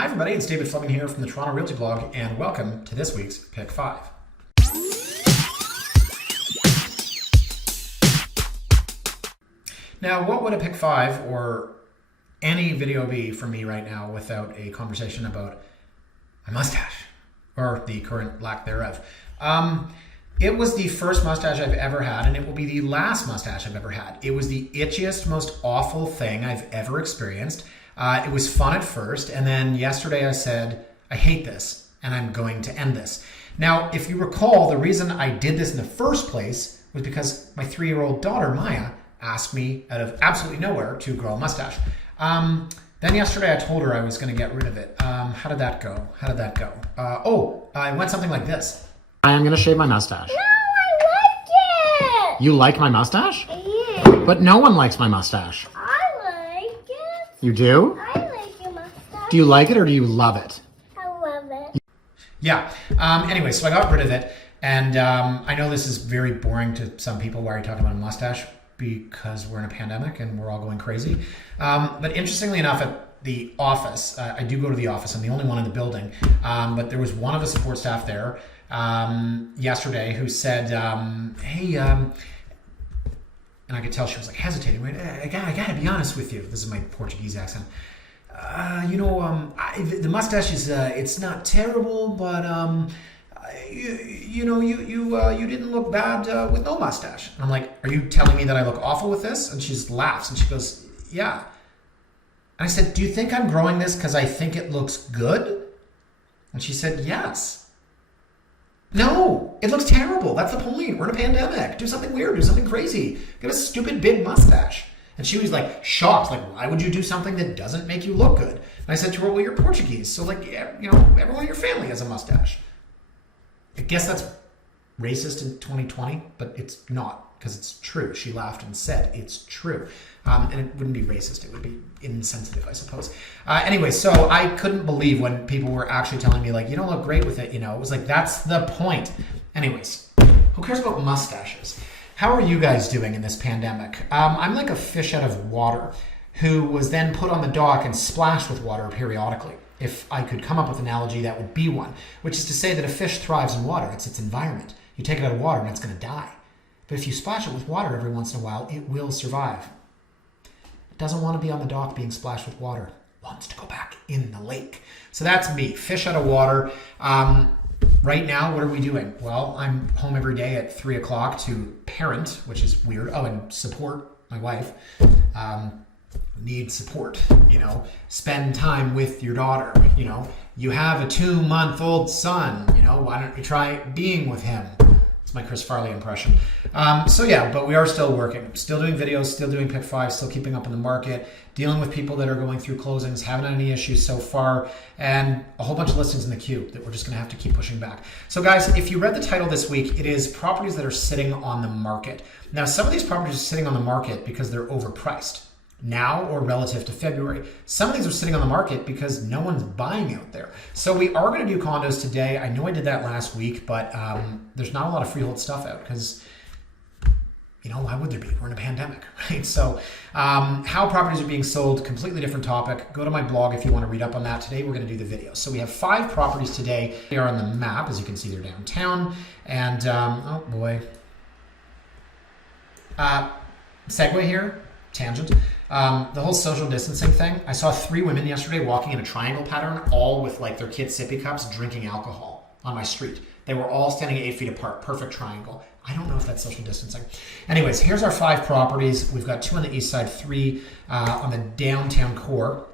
Hi everybody, it's David Fleming here from the Toronto Realty blog, and welcome to this week's Pick 5. Now, what would a Pick 5 or any video be for me right now without a conversation about my mustache, or the current lack thereof? It was the first mustache I've ever had, and it will be the last mustache I've ever had. It was the itchiest, most awful thing I've ever experienced. It was fun at first, and then yesterday I said, I hate this, and I'm going to end this. Now, if you recall, the reason I did this in the first place was because my 3-year-old daughter, Maya, asked me out of absolutely nowhere to grow a mustache. Then yesterday I told her I was going to get rid of it. How did that go? It went something like this. I am going to shave my mustache. No, I like it. You like my mustache? Yeah. But no one likes my mustache. I like it. You do? I like your mustache. Do you like it or do you love it? I love it. Yeah. Anyway, so I got rid of it. And I know this is very boring to some people. Why are you talking about a mustache? Because we're in a pandemic and we're all going crazy. But interestingly enough, at the office, I do go to the office. I'm the only one in the building. But there was one of the support staff there yesterday who said, hey, and I could tell she was like hesitating. Right? I gotta be honest with you. This is my Portuguese accent. The mustache is, it's not terrible, but you didn't look bad with no mustache. And I'm like, are you telling me that I look awful with this? And she just laughs and she goes, yeah. And I said, do you think I'm growing this because I think it looks good? And she said, yes. No, it looks terrible. That's the point. We're in a pandemic. Do something weird. Do something crazy. Get a stupid big mustache. And she was like shocked. Like, why would you do something that doesn't make you look good? And I said to her, well, you're Portuguese. So like, everyone in your family has a mustache. I guess that's racist in 2020, but it's not because it's true. She laughed and said it's true. And it wouldn't be racist. It would be insensitive, I suppose. Anyway, so I couldn't believe when people were actually telling me, like, you don't look great with it. It was like, that's the point. Anyways, who cares about mustaches? How are you guys doing in this pandemic? I'm like a fish out of water who was then put on the dock and splashed with water periodically. If I could come up with an analogy, that would be one, which is to say that a fish thrives in water. It's its environment. You take it out of water and it's going to die. But if you splash it with water every once in a while, it will survive. It doesn't want to be on the dock being splashed with water. It wants to go back in the lake. So that's me, fish out of water. Right now, what are we doing? Well, I'm home every day at 3 o'clock to parent, which is weird. Oh, and support my wife. Need support, spend time with your daughter, you have a 2-month-old son, why don't you try being with him? It's my Chris Farley impression. But we are still working, still doing videos, still doing Pick 5, still keeping up in the market, dealing with people that are going through closings, haven't had any issues so far, and a whole bunch of listings in the queue that we're just going to have to keep pushing back. So guys, if you read the title this week, it is properties that are sitting on the market. Now, some of these properties are sitting on the market because they're overpriced. Now or relative to February. Some of these are sitting on the market because no one's buying out there. So we are going to do condos today. I know I did that last week, but there's not a lot of freehold stuff out because, why would there be? We're in a pandemic, right? So how properties are being sold, completely different topic. Go to my blog if you want to read up on that. Today we're going to do the video. So we have 5 properties today. They are on the map. As you can see, they're downtown. And, oh boy. Segue here, tangent. The whole social distancing thing. I saw 3 women yesterday walking in a triangle pattern, all with like their kids' sippy cups, drinking alcohol on my street. They were all standing 8 feet apart, perfect triangle. I don't know if that's social distancing. Anyways, here's our 5 properties. We've got 2 on the east side, 3 on the downtown core.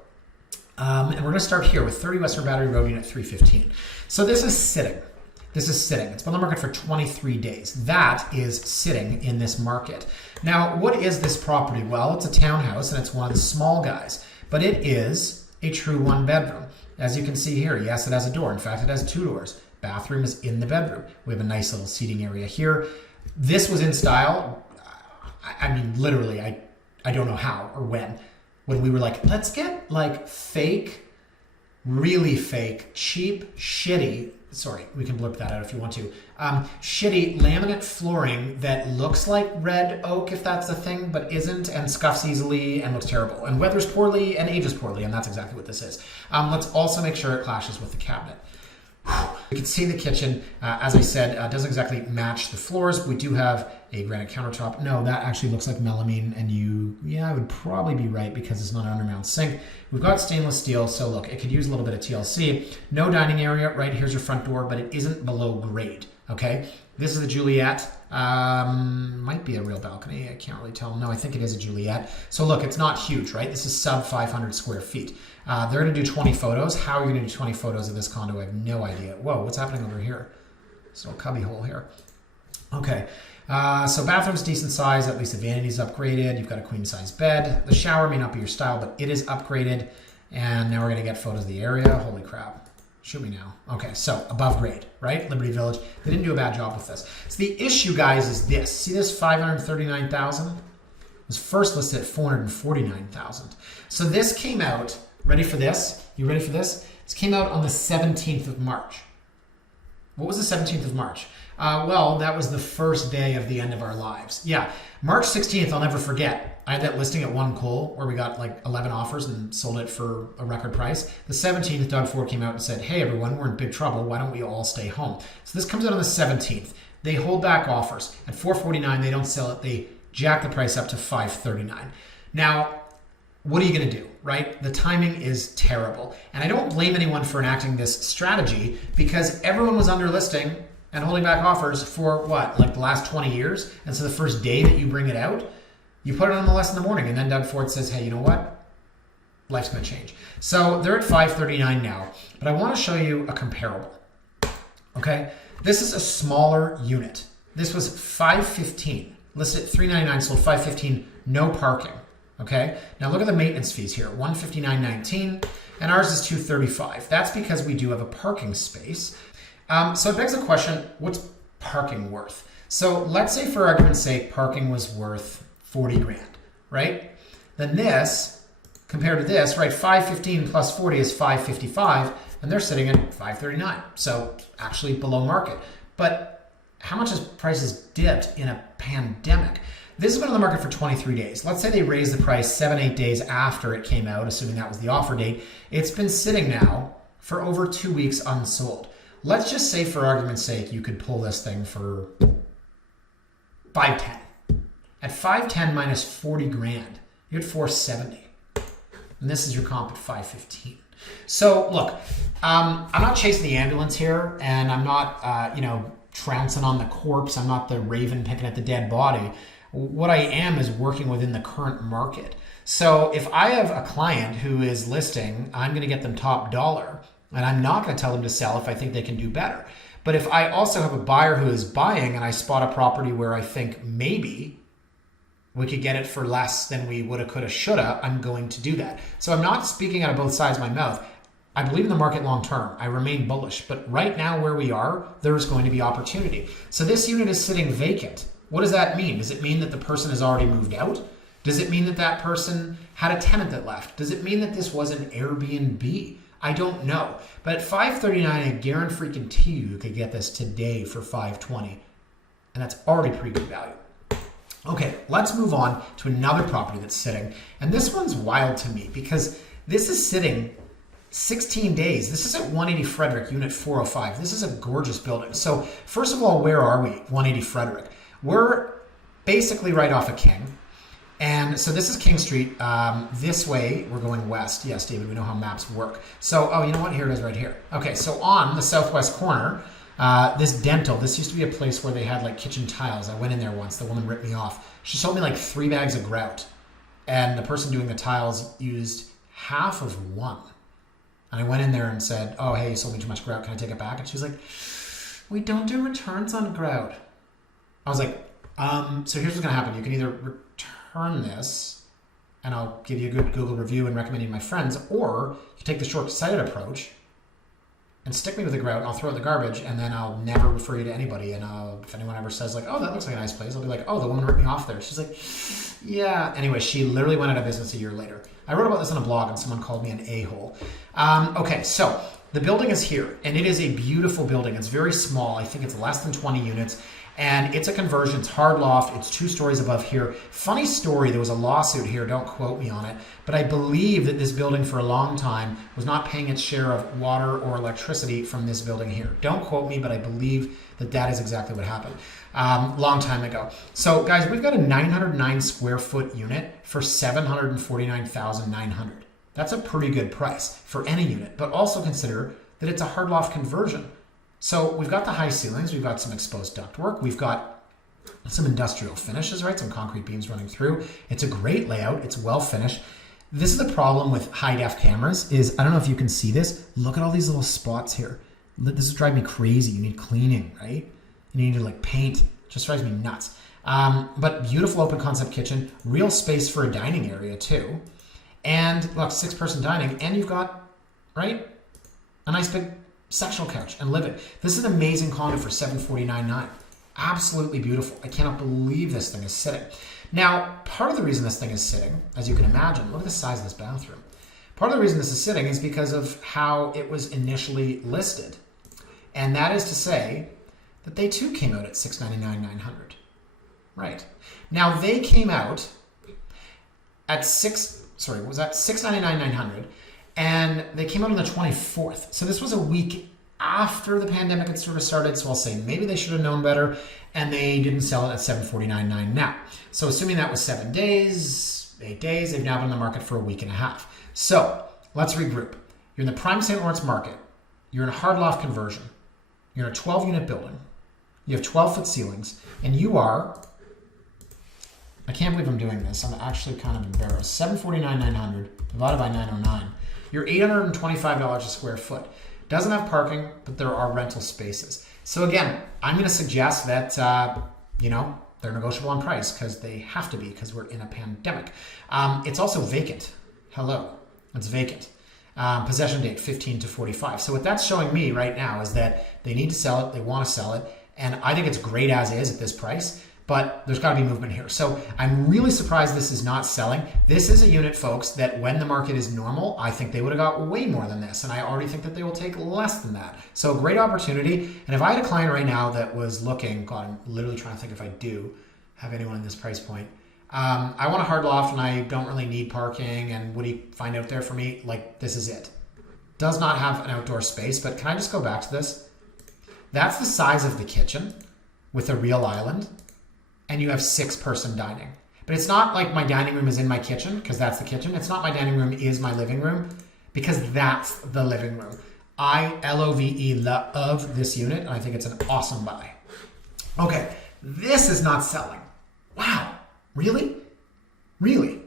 And we're gonna start here with 30 Western Battery Road, Unit 315. So this is sitting. It's been on the market for 23 days. That is sitting in this market. Now, what is this property? Well, it's a townhouse and it's one of the small guys, but it is a true 1-bedroom. As you can see here, yes, it has a door. In fact, it has 2 doors. Bathroom is in the bedroom. We have a nice little seating area here. This was in style. I mean, literally, I don't know how or when we were like, let's get like fake really fake, cheap, shitty, sorry, we can blurb that out if you want to, shitty laminate flooring that looks like red oak, if that's the thing, but isn't, and scuffs easily and looks terrible, and weathers poorly and ages poorly, and that's exactly what this is. Let's also make sure it clashes with the cabinet. You can see the kitchen, as I said, doesn't exactly match the floors. We do have a granite countertop. No, that actually looks like melamine, and I would probably be right because it's not an undermount sink. We've got stainless steel, so look, it could use a little bit of TLC. No dining area, right? Here's your front door, but it isn't below grade, okay? This is the Juliet. Might be a real balcony. I can't really tell. No, I think it is a Juliet. So look, it's not huge, right? This is sub 500 square feet. They're going to do 20 photos. How are you going to do 20 photos of this condo? I have no idea. Whoa, what's happening over here? This little cubby hole here. Okay, so bathroom's decent size. At least the vanity's upgraded. You've got a queen size bed. The shower may not be your style, but it is upgraded. And now we're going to get photos of the area. Holy crap. Shoot me now. Okay, so above grade, right? Liberty Village. They didn't do a bad job with this. So the issue, guys, is this. See this 539,000? It was first listed at 449,000. So this came out, ready for this? You ready for this? This came out on the 17th of March. What was the 17th of March? Well, that was the first day of the end of our lives. Yeah, March 16th, I'll never forget. I had that listing at One Coal where we got like 11 offers and sold it for a record price. The 17th, Doug Ford came out and said, hey, everyone, we're in big trouble. Why don't we all stay home? So this comes out on the 17th. They hold back offers. At $449, they don't sell it. They jack the price up to $539. Now, what are you going to do, right? The timing is terrible. And I don't blame anyone for enacting this strategy because everyone was under listing and holding back offers for what, like the last 20 years? And so the first day that you bring it out, you put it on MLS in the morning, and then Doug Ford says, hey, you know what? Life's going to change. So they're at $539 now, but I want to show you a comparable, okay? This is a smaller unit. This was $515, listed at $399, sold $515, no parking, okay? Now look at the maintenance fees here, $159.19, and ours is $235. That's because we do have a parking space. So it begs the question, what's parking worth? So let's say for argument's sake, parking was worth 40 grand, right? Then this, compared to this, right, 515 plus 40 is 555, and they're sitting at 539. So actually below market. But how much has prices dipped in a pandemic? This has been on the market for 23 days. Let's say they raised the price 7-8 days after it came out, assuming that was the offer date. It's been sitting now for over 2 weeks unsold. Let's just say for argument's sake, you could pull this thing for 510. At 510 minus 40 grand, you're at 470. And this is your comp at 515. So look, I'm not chasing the ambulance here, and I'm not, trouncing on the corpse. I'm not the raven picking at the dead body. What I am is working within the current market. So if I have a client who is listing, I'm going to get them top dollar, and I'm not going to tell them to sell if I think they can do better. But if I also have a buyer who is buying and I spot a property where I think maybe we could get it for less than we woulda, coulda, shoulda, I'm going to do that. So I'm not speaking out of both sides of my mouth. I believe in the market long term. I remain bullish. But right now where we are, there's going to be opportunity. So this unit is sitting vacant. What does that mean? Does it mean that the person has already moved out? Does it mean that that person had a tenant that left? Does it mean that this was an Airbnb? I don't know. But at $539, I guarantee you could get this today for $520. And that's already pretty good value. Okay, let's move on to another property that's sitting. And this one's wild to me because this is sitting 16 days. This is at 180 Frederick, Unit 405. This is a gorgeous building. So first of all, where are we? 180 Frederick. We're basically right off of King. And so this is King Street. This way, we're going west. Yes, David, we know how maps work. So, oh, you know what? Here it is right here. Okay, so on the southwest corner, this dental, this used to be a place where they had like kitchen tiles. I went in there once. The woman ripped me off. She sold me like 3 bags of grout. And the person doing the tiles used half of one. And I went in there and said, oh, hey, you sold me too much grout. Can I take it back? And she was like, we don't do returns on grout. I was like, so here's what's going to happen. You can either return this, and I'll give you a good Google review and recommend it to my friends, or you take the short-sighted approach and stick me with a grout, and I'll throw it in the garbage, and then I'll never refer you to anybody. And if anyone ever says like, oh, that looks like a nice place, I'll be like, oh, the woman ripped me off there. She's like, yeah. Anyway, she literally went out of business a year later. I wrote about this on a blog, and someone called me an a-hole. Okay, so the building is here, and it is a beautiful building. It's very small. I think it's less than 20 units. And it's a conversion. It's hard loft. It's 2 stories above here. Funny story, there was a lawsuit here. Don't quote me on it. But I believe that this building for a long time was not paying its share of water or electricity from this building here. Don't quote me, but I believe that that is exactly what happened. Long time ago. So guys, we've got a 909 square foot unit for $749,900. That's a pretty good price for any unit, but also consider that it's a hard loft conversion. So we've got the high ceilings, we've got some exposed ductwork, we've got some industrial finishes, right? Some concrete beams running through. It's a great layout, it's well finished. This is the problem with high def cameras is, I don't know if you can see this, look at all these little spots here. This is driving me crazy. You need cleaning, right? You need to like paint, just drives me nuts. But beautiful open concept kitchen, real space for a dining area too. And look, 6-person dining, and you've got, right, a nice big sectional couch and live it. This is an amazing condo for $749,900. Absolutely beautiful. I cannot believe this thing is sitting. Now, part of the reason this thing is sitting, as you can imagine, look at the size of this bathroom. Part of the reason this is sitting is because of how it was initially listed. And that is to say that they too came out at $699,900. Right. Now they came out at $699,900. And they came out on the 24th. So this was a week after the pandemic had sort of started. So I'll say maybe they should have known better. And they didn't sell it at $749,900 now. So assuming that was 7 days, 8 days, they've now been on the market for a week and a half. So let's regroup. You're in the prime St. Lawrence market. You're in a hard loft conversion. You're in a 12-unit building. You have 12-foot ceilings. And you are, I can't believe I'm doing this. I'm actually kind of embarrassed. $749,900 divided by 909. You're $825 a square foot. Doesn't have parking, but there are rental spaces. So again, I'm going to suggest that, they're negotiable on price because they have to be because we're in a pandemic. It's also vacant. Hello. It's vacant. Possession date, 15 to 45. So what that's showing me right now is that they need to sell it. They want to sell it. And I think it's great as is at this price. But there's got to be movement here. So I'm really surprised this is not selling. This is a unit, folks, that when the market is normal, I think they would have got way more than this. And I already think that they will take less than that. So great opportunity. And if I had a client right now that was looking, God, I'm literally trying to think if I do have anyone in this price point. I want a hard loft and I don't really need parking. And would he find out there for me? Like, this is it. Does not have an outdoor space. But can I just go back to this? That's the size of the kitchen with a real island. And you have 6-person dining. But it's not like my dining room is in my kitchen, because that's the kitchen. It's not my dining room is my living room, because that's the living room. I love this unit, and I think it's an awesome buy. Okay, this is not selling. Wow, really? Really?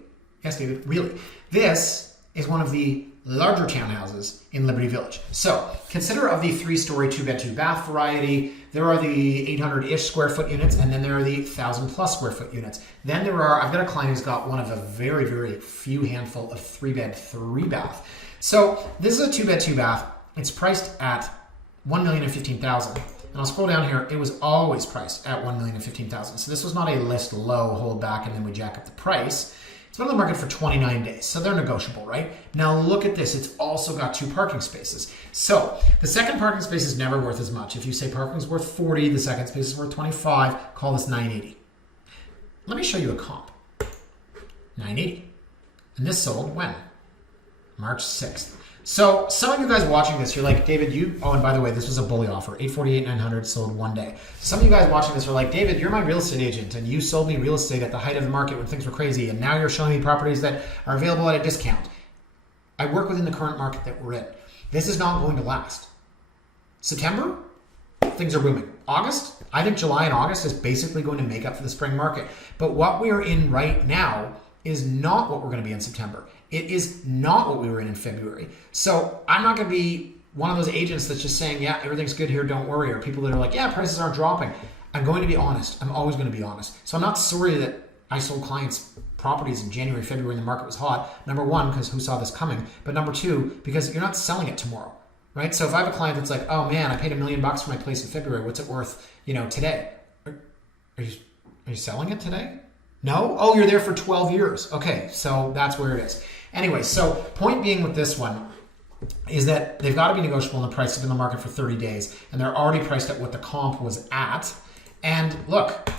Yes, David, really. This is one of the larger townhouses in Liberty Village. So consider of the 3-story, 2-bed, 2-bath variety, there are the 800-ish square foot units, and then there are the 1,000-plus square foot units. Then there are, I've got a client who's got one of a very, very few handful of 3-bed, 3-bath. So this is a 2-bed, 2-bath. It's priced at $1,015,000. And I'll scroll down here. It was always priced at $1,015,000. So this was not a list low, hold back, and then we jack up the price. It's been on the market for 29 days, so they're negotiable, right? Now look at this. It's also got 2 parking spaces. So the second parking space is never worth as much. If you say parking is worth 40, the second space is worth 25, call this 980. Let me show you a comp. 980. And this sold when? March 6th. So some of you guys watching this, you're like, David, oh, and by the way, this was a bully offer. $848,900 sold one day. Some of you guys watching this are like, David, you're my real estate agent, and you sold me real estate at the height of the market when things were crazy, and now you're showing me properties that are available at a discount. I work within the current market that we're in. This is not going to last. September, things are booming. August, I think July and August is basically going to make up for the spring market. But what we are in right now is not what we're going to be in September. It is not what we were in February. So I'm not going to be one of those agents that's just saying, yeah, everything's good here, don't worry. Or people that are like, yeah, prices aren't dropping. I'm going to be honest. I'm always going to be honest. So I'm not sorry that I sold clients properties in January, February when the market was hot. Number one, because who saw this coming? But number two, because you're not selling it tomorrow. right? So if I have a client that's like, oh man, I paid $1 million for my place in February. What's it worth, today? Are you selling it today? No? Oh, you're there for 12 years. Okay, so that's where it is. Anyway, so point being with this one is that they've got to be negotiable, and the price has been in the market for 30 days, and they're already priced at what the comp was at. And look,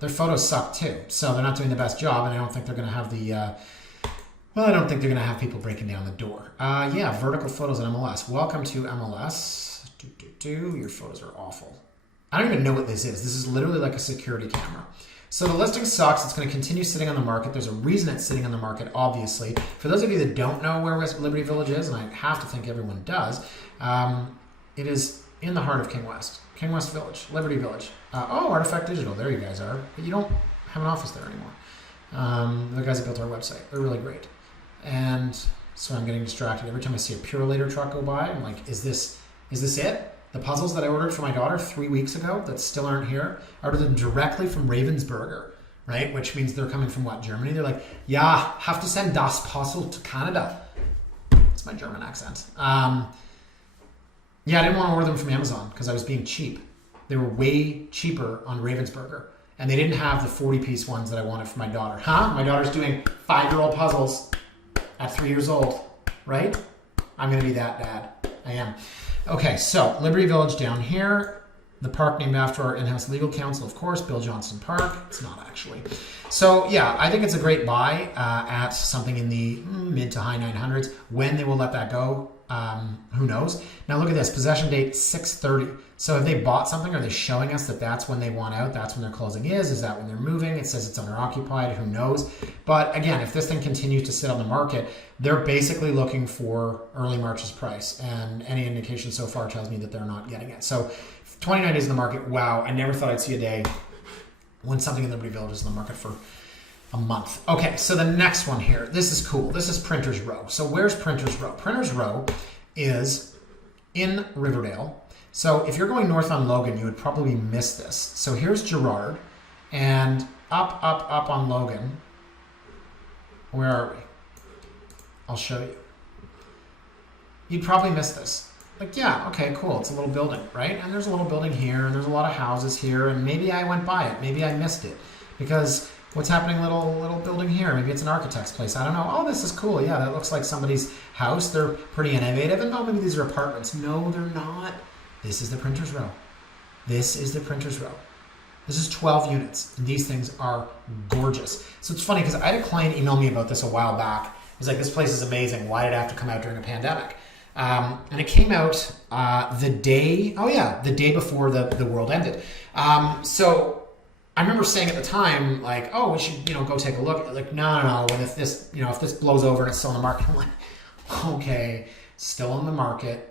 their photos suck too, so they're not doing the best job, and I don't think they're going to have the, I don't think they're going to have people breaking down the door. Yeah, vertical photos on MLS. Welcome to MLS. Your photos are awful. I don't even know what this is. This is literally like a security camera. So the listing sucks. It's going to continue sitting on the market. There's a reason it's sitting on the market, obviously. For those of you that don't know where West Liberty Village is, and I have to think everyone does, it is in the heart of King West. King West Village, Liberty Village. Artifact Digital, there you guys are. But you don't have an office there anymore. The guys that built our website, they're really great. And so I'm getting distracted. Every time I see a Purolator truck go by, I'm like, is this it? The puzzles that I ordered for my daughter 3 weeks ago that still aren't here, I ordered them directly from Ravensburger, right? Which means they're coming from what, Germany? They're like, yeah, have to send das Puzzle to Canada. That's my German accent. Yeah, I didn't want to order them from Amazon because I was being cheap. They were way cheaper on Ravensburger. And they didn't have the 40-piece ones that I wanted for my daughter. My daughter's doing 5-year-old puzzles at 3 years old, right? I'm going to be that dad. I am. Okay, so Liberty Village down here. The park named after our in-house legal counsel, of course, Bill Johnston Park. It's not actually. So yeah, I think it's a great buy at something in the mid to high 900s. When they will let that go, who knows? Now look at this, possession date 6/30. So if they bought something, are they showing us that that's when they want out? That's when their closing is? Is that when they're moving? It says it's under occupied. Who knows? But again, if this thing continues to sit on the market, they're basically looking for early March's price. And any indication so far tells me that they're not getting it. So 29 days in the market. Wow. I never thought I'd see a day when something in Liberty Village is in the market for a month. Okay. So the next one here, this is cool. This is Printers Row. So where's Printers Row? Printers Row is in Riverdale. So if you're going north on Logan, you would probably miss this. So here's Girard, and up on Logan. Where are we? I'll show you. You'd probably miss this. Like, yeah, okay, cool. It's a little building, right? And there's a little building here, and there's a lot of houses here, and maybe I went by it. Maybe I missed it. Because what's happening, little building here? Maybe it's an architect's place. I don't know. Oh, this is cool. Yeah, that looks like somebody's house. They're pretty innovative. And oh, maybe these are apartments. No, they're not. This is the Printers Row. This is the Printers Row. This is 12 units, and these things are gorgeous. So it's funny because I had a client email me about this a while back. He was like, this place is amazing. Why did it have to come out during a pandemic? And it came out the day before the world ended. So I remember saying at the time, like, oh, we should, go take a look. Like, no. And if this blows over and it's still on the market, I'm like, okay, still on the market.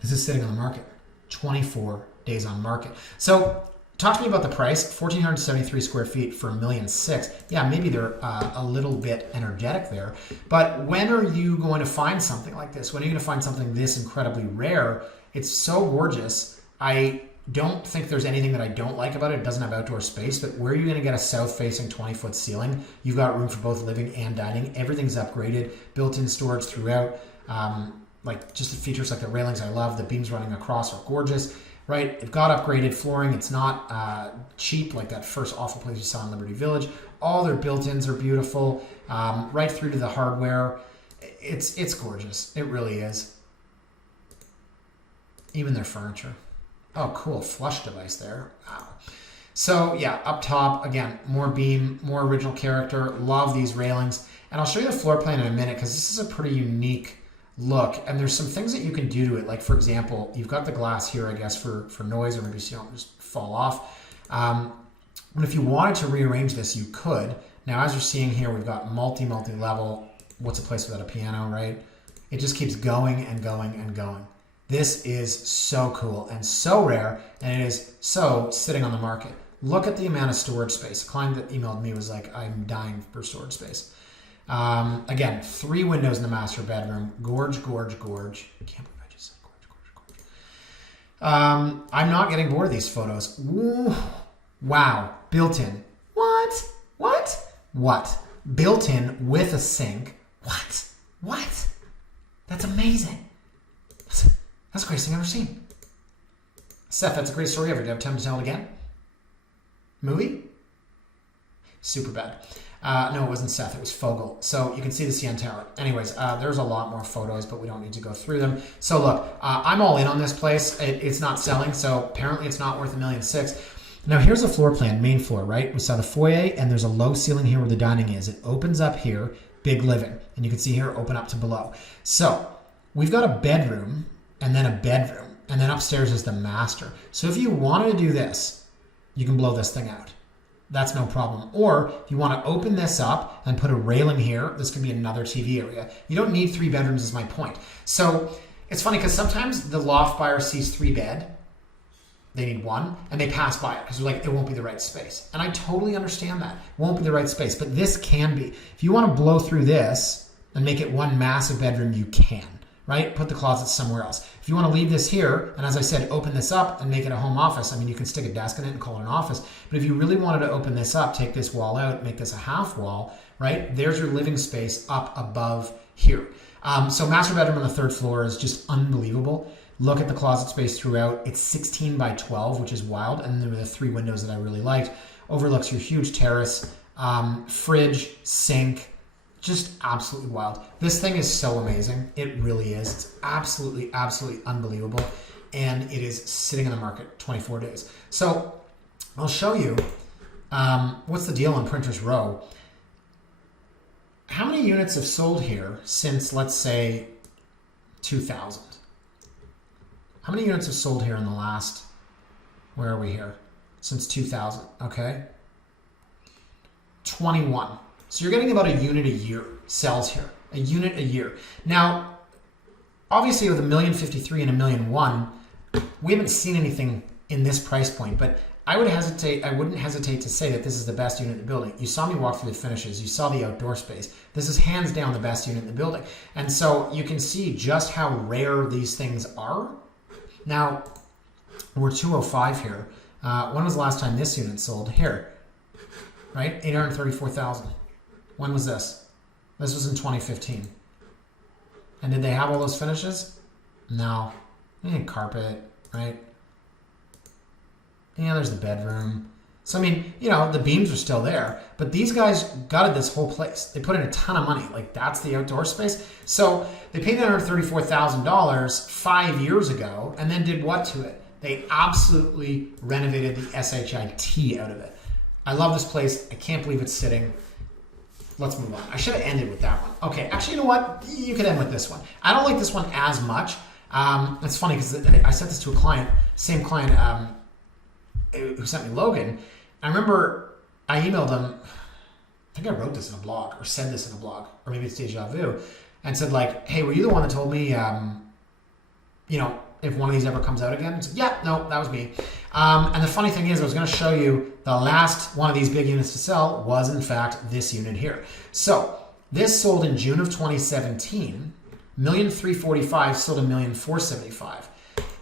This is sitting on the market, 24 days on market. So talk to me about the price, 1,473 square feet for $1.6 million. Yeah, maybe they're a little bit energetic there, but when are you going to find something like this? When are you going to find something this incredibly rare? It's so gorgeous. I don't think there's anything that I don't like about it. It doesn't have outdoor space, but where are you going to get a south-facing 20-foot ceiling? You've got room for both living and dining. Everything's upgraded, built-in storage throughout. Like just the features like the railings I love, the beams running across are gorgeous, right? It got upgraded flooring. It's not cheap like that first awful place you saw in Liberty Village. All their built-ins are beautiful, right through to the hardware. It's gorgeous. It really is. Even their furniture. Oh, cool. Flush device there. Wow. So yeah, up top, again, more beam, more original character. Love these railings. And I'll show you the floor plan in a minute because this is a pretty unique look, and there's some things that you can do to it. Like, for example, you've got the glass here, I guess, for noise, or maybe so you don't just fall off. But if you wanted to rearrange this, you could. Now, as you're seeing here, we've got multi-level. What's a place without a piano, right? It just keeps going and going and going. This is so cool and so rare, and it is so sitting on the market. Look at the amount of storage space. A client that emailed me was like, I'm dying for storage space. Again, 3 windows in the master bedroom. Gorge. I can't believe I just said gorge. I'm not getting bored of these photos. Ooh, wow. Built-in. What? Built-in with a sink. What? That's amazing. That's That's the greatest thing I've ever seen. Seth, that's a great story ever. Do you have time to tell it again? Movie? Super bad. No, it wasn't Seth. It was Fogel. So you can see the CN Tower. Anyways, there's a lot more photos, but we don't need to go through them. So look, I'm all in on this place. It's not selling, so apparently it's not worth $1.6 million. Now here's the floor plan, main floor, right? We saw the foyer, and there's a low ceiling here where the dining is. It opens up here, big living, and you can see here open up to below. So we've got a bedroom, and then a bedroom, and then upstairs is the master. So if you wanted to do this, you can blow this thing out. That's no problem. Or if you want to open this up and put a railing here, this could be another TV area. You don't need 3 bedrooms is my point. So it's funny because sometimes the loft buyer sees 3 bed, they need 1, and they pass by it because they're like, it won't be the right space. And I totally understand that. It won't be the right space, but this can be. If you want to blow through this and make it one massive bedroom, you can. Right? Put the closets somewhere else. If you want to leave this here, and as I said, open this up and make it a home office, I mean, you can stick a desk in it and call it an office. But if you really wanted to open this up, take this wall out, make this a half wall, right? There's your living space up above here. So master bedroom on the 3rd floor is just unbelievable. Look at the closet space throughout. It's 16 by 12, which is wild. And there were the 3 windows that I really liked. Overlooks your huge terrace, fridge, sink. Just absolutely wild. This thing is so amazing. It really is. It's absolutely, absolutely unbelievable. And it is sitting in the market 24 days. So I'll show you what's the deal on Printers Row. How many units have sold here since, let's say, 2000? How many units have sold here in the last, where are we here? Since 2000, okay? 21. So you're getting about a unit a year sells here, a unit a year. Now, obviously with $1,053,000 and $1,001,000, we haven't seen anything in this price point, but I wouldn't hesitate to say that this is the best unit in the building. You saw me walk through the finishes. You saw the outdoor space. This is hands down the best unit in the building. And so you can see just how rare these things are. Now, we're 205 here. When was the last time this unit sold? Here, right? 834,000. When was this? This was in 2015. And did they have all those finishes? No. They had carpet, right? Yeah, there's the bedroom. So, I mean, you know, the beams are still there. But these guys gutted this whole place. They put in a ton of money. Like, that's the outdoor space. So, they paid $134,000 5 years ago and then did what to it? They absolutely renovated the SHIT out of it. I love this place. I can't believe it's sitting. Let's move on. I should have ended with that one. Okay, actually, you know what? You could end with this one. I don't like this one as much. It's funny because I sent this to a client, same client who sent me Logan. I remember I emailed him, I think I wrote this in a blog or said this in a blog, or maybe it's Deja Vu, and said like, hey, were you the one that told me, you know, if one of these ever comes out again? He said, yeah, no, that was me. And the funny thing is, I was going to show you the last one of these big units to sell was, in fact, this unit here. So this sold in June of 2017, $1,345,000 sold $1,475,000.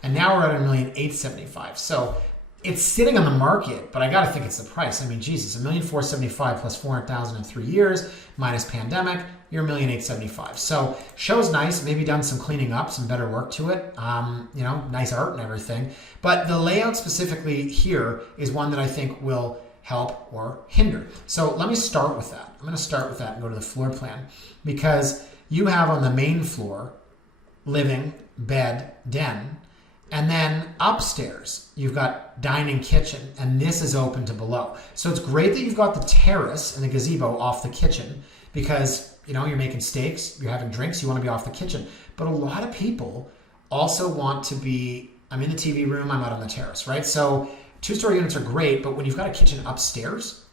And now we're at $1,875,000. So it's sitting on the market, but I got to think it's the price. I mean, Jesus, $1,475,000 plus $400,000 in 3 years, minus pandemic, you're $1,875,000. So show's nice, maybe done some cleaning up, some better work to it, you know, nice art and everything. But the layout specifically here is one that I think will help or hinder. So let me start with that. I'm going to start with that and go to the floor plan, because you have on the main floor living, bed, den, and then upstairs you've got dining, kitchen, and this is open to below. So it's great that you've got the terrace and the gazebo off the kitchen, because you know you're making steaks, you're having drinks, you want to be off the kitchen. But a lot of people also want to be, I'm in the TV room, I'm out on the terrace, right? So 2-story units are great, but when you've got a kitchen upstairs,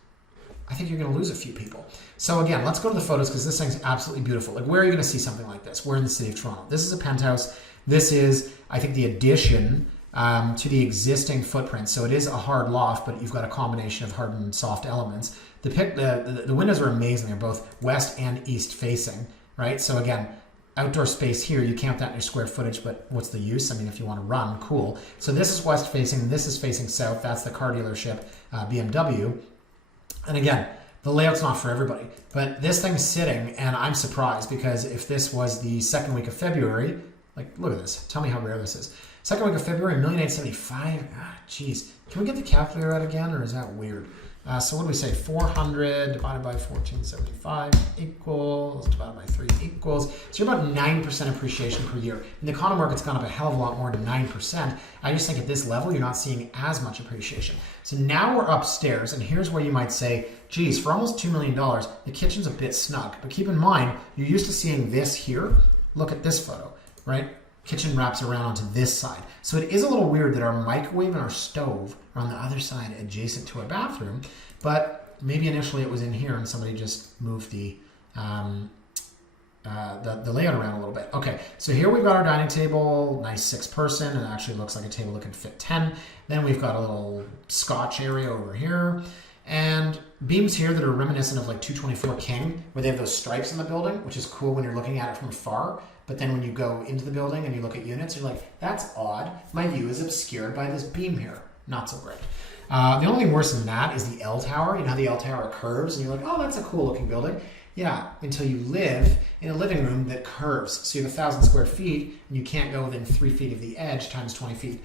I think you're going to lose a few people. So again, let's go to the photos, because this thing's absolutely beautiful. Like, where are you going to see something like this? We're in the city of Toronto. This is a penthouse. This is, I think, the addition to the existing footprint. So it is a hard loft, but you've got a combination of hard and soft elements. The windows are amazing. They're both west and east facing, right? So again, outdoor space here, you count that in your square footage, but what's the use? I mean, if you want to run, cool. So this is west facing, this is facing south. That's the car dealership, BMW. And again, the layout's not for everybody, but this thing's sitting, and I'm surprised, because if this was the second week of February, Like, look at this. Tell me how rare this is. Second week of February, 1,875. Ah, jeez. Can we get the calculator out again, or is that weird? So what do we say? 400 divided by 1475 equals, divided by 3 equals. So you're about 9% appreciation per year. And the condo market's gone up a hell of a lot more than 9%. I just think at this level, you're not seeing as much appreciation. So now we're upstairs, and here's where you might say, geez, for almost $2 million, the kitchen's a bit snug. But keep in mind, you're used to seeing this here. Look at this photo, right? Kitchen wraps around onto this side. So it is a little weird that our microwave and our stove are on the other side adjacent to our bathroom, but maybe initially it was in here and somebody just moved the layout around a little bit. Okay, so here we've got our dining table, nice 6-person. It actually looks like a table that can fit 10. Then we've got a little scotch area over here. And beams here that are reminiscent of like 224 King, where they have those stripes in the building, which is cool when you're looking at it from afar. But then when you go into the building and you look at units, you're like, that's odd. My view is obscured by this beam here. Not so great. The only thing worse than that is the L tower. You know how the L tower curves and you're like, oh, that's a cool looking building. Yeah, until you live in a living room that curves. So you have 1,000 square feet and you can't go within 3 feet of the edge times 20 feet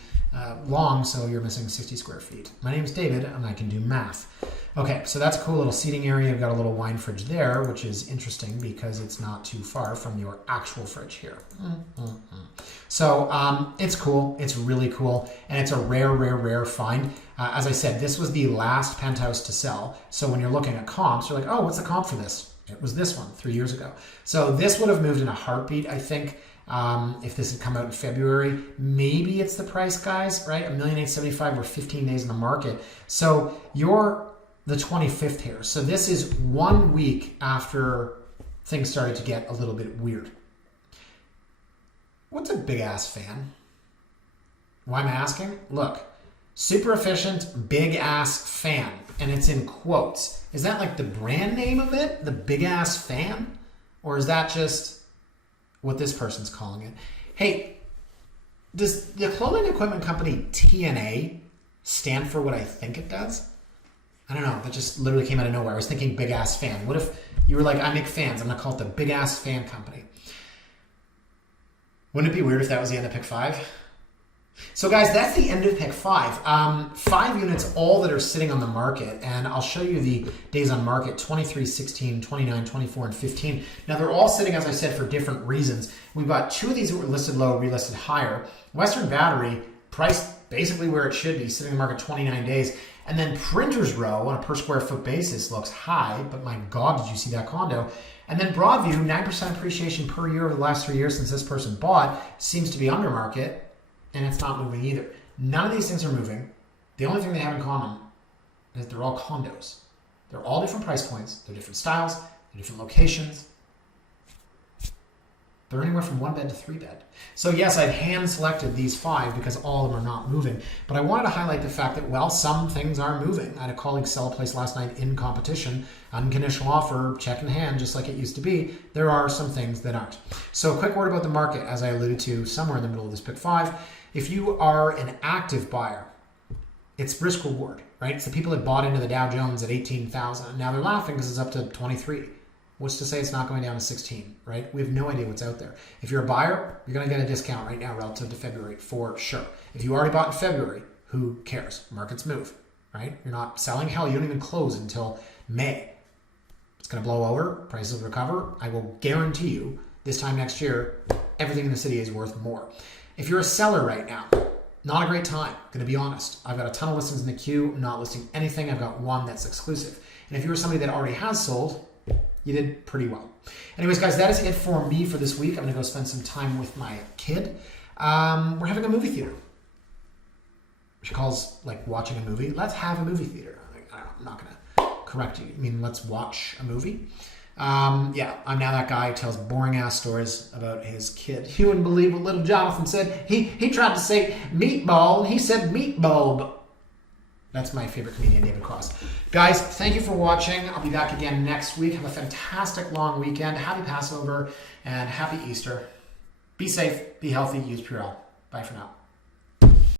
long, so you're missing 60 square feet. My name's David and I can do math. Okay, so that's a cool little seating area. You've got a little wine fridge there, which is interesting because it's not too far from your actual fridge here. So it's cool. It's really cool. And it's a rare find. As I said, this was the last penthouse to sell. So when you're looking at comps, you're like, oh, what's the comp for this? It was this one 3 years ago. So this would have moved in a heartbeat, I think. If this had come out in February, maybe it's the price, guys, right? $1,875,000, we're 15 days in the market. So you're the 25th here. So this is 1 week after things started to get a little bit weird. What's a big ass fan? Why am I asking? Look, super efficient, big ass fan. And it's in quotes. Is that like the brand name of it? The big ass fan? Or is that just what this person's calling it? Hey, does the clothing equipment company TNA stand for what I think it does? I don't know. That just literally came out of nowhere. I was thinking big ass fan. What if you were like, I make fans. I'm going to call it the big ass fan company. Wouldn't it be weird if that was the end of pick 5? So guys, that's the end of pick 5. 5 units, all that are sitting on the market. And I'll show you the days on market, 23, 16, 29, 24, and 15. Now they're all sitting, as I said, for different reasons. We've got 2 of these that were listed low, relisted higher. Western Battery, priced basically where it should be, sitting in the market 29 days. And then Printer's Row on a per square foot basis looks high, but my God, did you see that condo? And then Broadview, 9% appreciation per year over the last 3 years since this person bought, seems to be under market, and it's not moving either. None of these things are moving. The only thing they have in common is they're all condos. They're all different price points, they're different styles, they're different locations. They're anywhere from 1 bed to 3 bed. So yes, I've hand selected these 5 because all of them are not moving. But I wanted to highlight the fact that, well, some things are moving. I had a colleague sell a place last night in competition, unconditional offer, check in hand, just like it used to be. There are some things that aren't. So a quick word about the market, as I alluded to somewhere in the middle of this pick 5. If you are an active buyer, it's risk reward, right? It's the people that bought into the Dow Jones at 18,000. Now they're laughing because it's up to 23. What's to say it's not going down to 16, right? We have no idea what's out there. If you're a buyer, you're going to get a discount right now relative to February for sure. If you already bought in February, who cares? Markets move, right? You're not selling. Hell, you don't even close until May. It's going to blow over. Prices will recover. I will guarantee you this time next year, everything in the city is worth more. If you're a seller right now, not a great time, going to be honest. I've got a ton of listings in the queue. I'm not listing anything. I've got 1 that's exclusive. And if you're somebody that already has sold, you did pretty well. Anyways, guys, that is it for me for this week. I'm going to go spend some time with my kid. We're having a movie theater. She calls like watching a movie. Let's have a movie theater. I'm not going to correct you. I mean, let's watch a movie. Yeah, I'm now that guy who tells boring ass stories about his kid. You wouldn't believe what little Jonathan said. He tried to say meatball. He said meatbulb. That's my favorite comedian, David Cross. Guys, thank you for watching. I'll be back again next week. Have a fantastic long weekend. Happy Passover and happy Easter. Be safe, be healthy, use Purell. Bye for now.